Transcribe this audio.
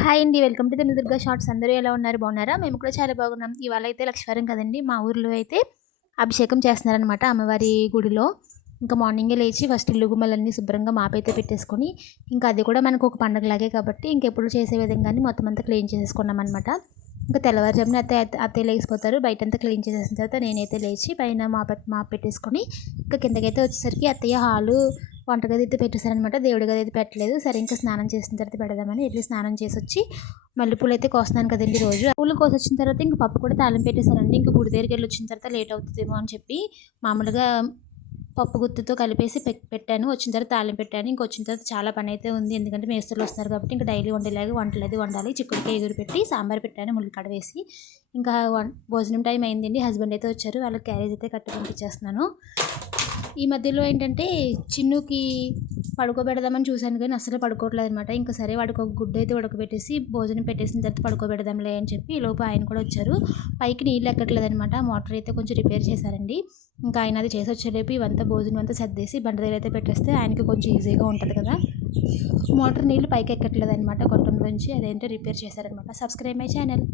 Hi అండి. Welcome to Durga shorts. అందరూ ఎలా ఉన్నారు? బాగున్నారా? మేము కూడా చాలా బాగున్నాం. ఇవాళ అయితే లక్షవారం కదండి. మా ఊర్లో అయితే అభిషేకం చేస్తున్నారనమాట అమ్మవారి గుడిలో. ఇంకా మార్నింగే లేచి ఫస్ట్ ఇల్లు గుమ్మలన్నీ శుభ్రంగా మాపైతే పెట్టేసుకొని, ఇంకా అది కూడా మనకు ఒక పండగలాగే కాబట్టి ఇంకెప్పుడు చేసే విధంగానే మొత్తం అంతా క్లీన్ చేసేసుకున్నాం అనమాట. ఇంకా తెల్లవారుజామున అత్తయ్య లేచిపోతారు. బయటంతా క్లీన్ చేసేసిన తర్వాత నేనైతే లేచి పైన మాప్ పెట్టేసుకొని ఇంకా కిందకైతే వచ్చేసరికి అత్తయ్య హాలు వంటగది అయితే పెట్టేశారనమాట. దేవుడి గది అయితే పెట్టలేదు. సరే ఇంకా స్నానం చేసిన తర్వాత పెడదామని వెళ్ళి స్నానం చేసి వచ్చి మల్లెపూలు అయితే కోస్తున్నాను కదండి రోజు. పూలు కోసొచ్చిన తర్వాత ఇంక పప్పు కూడా తాలింపు పెట్టేశానండి. ఇంక గుడి దగ్గరికి వెళ్ళి వచ్చిన తర్వాత లేట్ అవుతుందేమో అని చెప్పి మామూలుగా పప్పు గుత్తుతో కలిపేసి పెట్టాను. వచ్చిన తర్వాత తాలింపు పెట్టాను. ఇంకొచ్చిన తర్వాత చాలా పని అయితే ఉంది. ఎందుకంటే మేస్తులు వస్తున్నారు కాబట్టి ఇంకా డైలీ వండేలాగా వంటలు వండాలి. చిక్కుడుకాయ ఎగురు పెట్టి సాంబార్ పెట్టాను ముల్లికడ వేసి. ఇంకా భోజనం టైం అయిందండి. హస్బెండ్ అయితే వచ్చారు. వాళ్ళకి క్యారేజ్ అయితే కట్టి పంపించేస్తున్నాను. ఈ మధ్యలో ఏంటంటే చిన్నుకి పడుకోబెడదామని చూశాను కానీ అస్సలు పడుకోవట్లేదు అనమాట. ఇంకా సరే వాడికి ఒక గుడ్డ అయితే ఉడకబెట్టేసి భోజనం పెట్టేసిన తర్వాత పడుకోబెడదాంలే అని చెప్పి ఈలోపు ఆయన కూడా వచ్చారు. పైకి నీళ్ళు ఎక్కట్లేదు అనమాట. మోటార్ అయితే కొంచెం రిపేర్ చేశారండి. ఇంకా ఆయన అది చేసి వచ్చేటప్పుడు ఇవంతా భోజనం అంతా సర్దేసి బండ దగ్గర అయితే పెట్టేస్తే ఆయనకి కొంచెం ఈజీగా ఉంటుంది కదా. మోటార్ నీళ్ళు పైకి ఎక్కట్లేదు అనమాట గొట్టంలోంచి. అదేంటో రిపేర్ చేశారనమాట. Subscribe my channel.